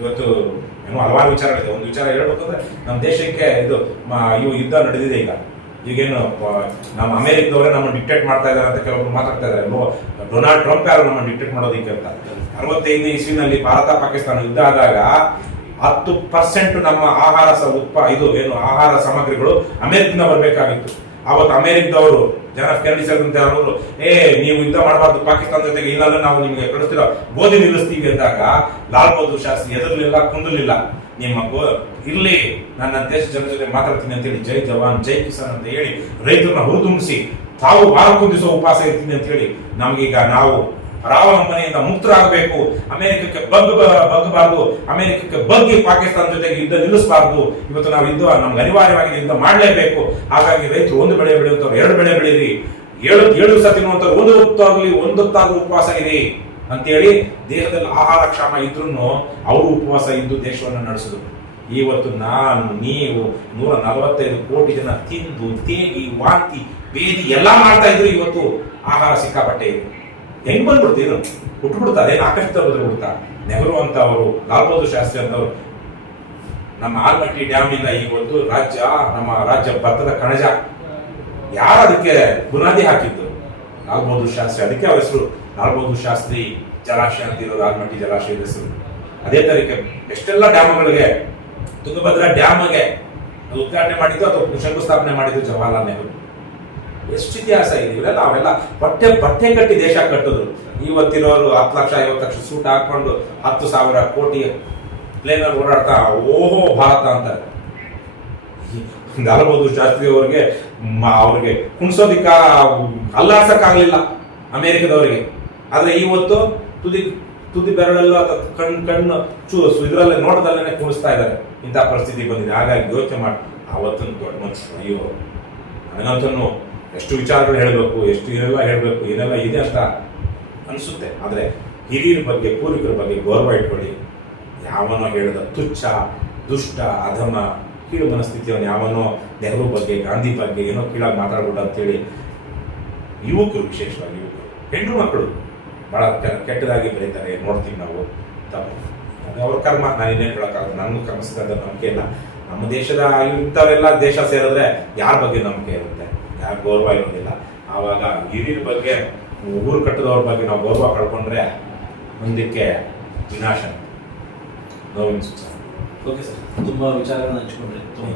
ಇವತ್ತು ಏನೋ ಹಲವಾರು ವಿಚಾರಗಳಿದೆ. ಒಂದು ವಿಚಾರ ಹೇಳ್ಬೇಕಂದ್ರೆ ನಮ್ಮ ದೇಶಕ್ಕೆ ಇದು ಇವು ಯುದ್ಧ ನಡೆದಿದೆ ಈಗ. ಈಗೇನು ನಮ್ಮ ಅಮೆರಿಕದವರೇ ನಮ್ಮ ಡಿಕ್ಟೇಟ್ ಮಾಡ್ತಾ ಇದ್ದಾರೆ ಅಂತ ಕೆಲವರು ಮಾತಾಡ್ತಾ ಇದ್ದಾರೆ. ಡೊನಾಲ್ಡ್ ಟ್ರಂಪ್ ಯಾರು ನಮ್ಮ ಡಿಕ್ಟೇಟ್ ಮಾಡೋದಕ್ಕೆ ಅಂತ? ಅರವತ್ತೈದನೇ ಇಸ್ವಿನಲ್ಲಿ ಭಾರತ ಪಾಕಿಸ್ತಾನ ಯುದ್ಧ ಆದಾಗ ಹತ್ತು ಪರ್ಸೆಂಟ್ ನಮ್ಮ ಆಹಾರ ಉತ್ಪ, ಇದು ಏನು, ಆಹಾರ ಸಾಮಗ್ರಿಗಳು ಅಮೆರಿಕದಿಂದ ಬರಬೇಕಾಗಿತ್ತು. ಅವತ್ತು ಅಮೆರಿಕದವರು, ಜನ ಕೆರಳಿಸಂತೆ ಅವರು, ಏ, ನೀವು ಯುದ್ಧ ಮಾಡಬಾರ್ದು, ಪಾಕಿಸ್ತಾನ ಜೊತೆಗೆ ಇಲ್ಲಾಂದ್ರೆ ನಾವು ನಿಮಗೆ ಕಳಿಸ್ತಿರೋ. ಗೋಧಿ ನಿಲ್ಲಿಸ್ತೀವಿ ಅಂದಾಗ, ಲಾಲ್ ಬಹದ್ದೂರ್ ಶಾಸ್ತ್ರಿ ಎದುರಲಿಲ್ಲ ಕುಂದಲಿಲ್ಲ ನಿಮ್ಮ ಇರ್ಲಿ, ನನ್ನ ದೇಶ ಜನ ಜೊತೆ ಮಾತಾಡ್ತೀನಿ ಅಂತ ಹೇಳಿ ಜೈ ಜವಾನ್, ಜೈ ಕಿಸಾನ್ ಅಂತ ಹೇಳಿ ರೈತರನ್ನ ಹುರಿದುಂಬಿಸಿ, ತಾವು ವಾರಕ್ಕೊಂದು ದಿವಸ ಉಪವಾಸ ಇರ್ತೀನಿ ಅಂತ ಹೇಳಿ ನಮಗೀಗ ನಾವು ಪರಾವಲಂಬನೆಯಿಂದ ಮುಕ್ತರಾಗಬೇಕು. ಅಮೆರಿಕಕ್ಕೆ ಬಗ್ ಬಗ್ಗಬಾರದು. ಅಮೆರಿಕಕ್ಕೆ ಬಗ್ಗಿ ಪಾಕಿಸ್ತಾನ ಜೊತೆಗೆ ಯುದ್ಧ ನಿಲ್ಲಿಸಬಾರದು. ಇವತ್ತು ನಾವು ಯುದ್ಧ ನಮ್ಗೆ ಅನಿವಾರ್ಯವಾಗಿ ಯುದ್ಧ ಮಾಡಲೇಬೇಕು. ಹಾಗಾಗಿ ರೈತರು ಒಂದು ಬೆಳೆ ಬೆಳೆಯುತ್ತವ್ರು ಎರಡು ಬೆಳೆ ಬೆಳೀರಿ ಏಳು ಏಳು ದಿವಸ ತಿನ್ನುವಂಥವ್ರು ಒಂದು ಹೊತ್ತಾಗಲಿ ಒಂದು ಹೊತ್ತಾದ್ರೂ ಉಪವಾಸ ಇರಿ. ಅಂತೇಳಿ ದೇಹದಲ್ಲಿ ಆಹಾರ ಕ್ಷಾಮ ಇದ್ರೂ ಅವರು ಉಪವಾಸ ಇದ್ದು ದೇಶವನ್ನು ನಡೆಸಿದ್ರು ಇವತ್ತು ನಾನು, ನೀವು ನೂರ ನಲವತ್ತೈದು ಕೋಟಿ ಜನ ತಿಂದು, ತೇಗಿ, ವಾಂತಿ, ಬೇದಿ ಎಲ್ಲ ಮಾಡ್ತಾ ಇದ್ರು ಇವತ್ತು. ಆಹಾರ ಸಿಕ್ಕಾಪಟ್ಟೆ ಇದೆ. ಹೆಂಗ್ ಬಂದ್ಬಿಡ್ತೀವಿ ಹುಟ್ಟುಬಿಡ್ತಾರೆ ಅದೇನು ಆಕರ್ಷಿತ ಬಂದ್ಬಿಡ್ತಾ ನೆಹರು ಅಂತ ಅವರು ಲಾಲ್ ಬಹದ್ದೂರ್ ಶಾಸ್ತ್ರಿ ಅಂತವರು, ನಮ್ಮ ಆಲ್ಮಟ್ಟಿ ಡ್ಯಾಮ್ ಇಂದ ಒಂದು ರಾಜ್ಯ, ನಮ್ಮ ರಾಜ್ಯ ಭತ್ತದ ಕಣಜ ಯಾರು ಅದಕ್ಕೆ ಬುನಾದಿ ಹಾಕಿದ್ದು? ಲಾಲ್ ಬಹದ್ದೂರ್ ಶಾಸ್ತ್ರಿ. ಅದಕ್ಕೆ ಅವ್ರ ಹೆಸರು ಲಾಲ್ ಬಹದ್ದೂರ್ ಶಾಸ್ತ್ರಿ ಜಲಾಶಯ ಅಂತ ಇರೋದು, ಆಲ್ಮಟ್ಟಿ ಜಲಾಶಯದ ಹೆಸರು. ಅದೇ ತರಕ್ಕೆ ಎಷ್ಟೆಲ್ಲ ಡ್ಯಾಮ್ಗಳಿಗೆ, ತುಂಗಭದ್ರಾ ಡ್ಯಾಮ್ಗೆ ಉದ್ಘಾಟನೆ ಮಾಡಿದ್ದು ಅಥವಾ ಶಂಕುಸ್ಥಾಪನೆ ಮಾಡಿದ್ದು ಜವಾಹರ್ಲಾಲ್ ನೆಹರು. ಎಷ್ಟು ಇತಿಹಾಸ ಇದೆ? ಇವರೆಲ್ಲ ಅವರೆಲ್ಲ ಬಟ್ಟೆ ಬಟ್ಟೆ ಕಟ್ಟಿ ದೇಶ ಕಟ್ಟಿದ್ರು. ಇವತ್ತಿರೋರು ಹತ್ತು ಲಕ್ಷ, ಐವತ್ತು ಲಕ್ಷ ಸೂಟ್ ಹಾಕೊಂಡು ಹತ್ತು ಸಾವಿರ ಕೋಟಿ ಪ್ಲೇನಲ್ಲಿ ಓಡಾಡ್ತಾ, ಓಹೋ, ಭಾರತ ಅಂತಾರೆ ನಲವತ್ತು ಶಾಸ್ತ್ರಿ ಅವ್ರಿಗೆ ಅವ್ರಿಗೆ ಕುಣಿಸೋದಿಕ್ಕ ಅಲ್ಲಾಡ್ಸಕ್ಕಾಗ್ಲಿಲ್ಲ ಅಮೆರಿಕದವರಿಗೆ. ಆದ್ರೆ ಇವತ್ತು ತುದಿ ತುದಿ ಬೆರಳಲ್ಲೂ ಅಥವಾ ಕಣ್ ಕಣ್ಣು ಚೂ ಇದರಲ್ಲೇ ನೋಟದಲ್ಲೇ ಕುಣಿಸ್ತಾ ಇದ್ದಾರೆ. ಇಂಥ ಪರಿಸ್ಥಿತಿ ಬಂದಿದೆ. ಹಾಗಾಗಿ ಯೋಚನೆ ಮಾಡಿ ಅವತ್ತನ್ನು ದೊಡ್ಡ ಮನುಷ್ಯ, ಅಯ್ಯೋ, ನನಗಂತೂ ಎಷ್ಟು ವಿಚಾರಗಳು ಹೇಳಬೇಕು, ಎಷ್ಟು ಏನೆಲ್ಲ ಹೇಳಬೇಕು ಏನೆಲ್ಲ ಇದೆ ಅಂತ ಅನಿಸುತ್ತೆ. ಆದರೆ ಹಿರಿಯರ ಬಗ್ಗೆ, ಪೂರ್ವಿಕರ ಬಗ್ಗೆ ಗೌರವ ಇಟ್ಕೊಳ್ಳಿ. ಯಾವನೋ ಹೇಳಿದ ತುಚ್ಛ, ದುಷ್ಟ ಅಧಮ ಕೀಳು ಮನಸ್ಥಿತಿಯವನು ಯಾವನೋ ನೆಹರು ಬಗ್ಗೆ, ಗಾಂಧಿ ಬಗ್ಗೆ ಏನೋ ಕೀಳಾಗಿ ಮಾತಾಡ್ಬಿಟ್ಟು ಅಂತೇಳಿ ಯುವಕರು ವಿಶೇಷವಾಗಿ ಯುವಕರು. ಹೆಣ್ಣು ಮಕ್ಕಳು ಭಾಳ ಕೆಟ್ಟದಾಗಿ ಬರೀತಾರೆ ನೋಡ್ತೀವಿ ನಾವು. ತಪ್ಪು. ಅವ್ರ ಕರ್ಮ. ನಾನು ಇನ್ನೇನು ಹೇಳೋಕ್ಕಾಗಲ್ಲ. ನನ್ನ ಕರ್ಮ ನಂಬಿಕೆ ಇಲ್ಲ. ನಮ್ಮ ದೇಶದ ಇಂಥವೆಲ್ಲ ದೇಶ ಸೇರಿದ್ರೆ ಯಾರ ಬಗ್ಗೆ ನಂಬಿಕೆ ಇರುತ್ತೆ? ಯಾರ ಗೌರವ ಇರೋದಿಲ್ಲ. ಆವಾಗ ಹಿರಿಯರ ಬಗ್ಗೆ ಊರು ಕಟ್ಟದವ್ರ ಬಗ್ಗೆ ನಾವು ಗೌರವ ಕಳ್ಕೊಂಡ್ರೆ ಮುಂದಕ್ಕೆ ವಿನಾಶ. ನೋವಿನ ಸೂಚನೆ. ಓಕೆ ಸರ್ ತುಂಬ ವಿಚಾರಗಳನ್ನ ಹಂಚ್ಕೊಂಡ್ರೆ. ತುಂಬ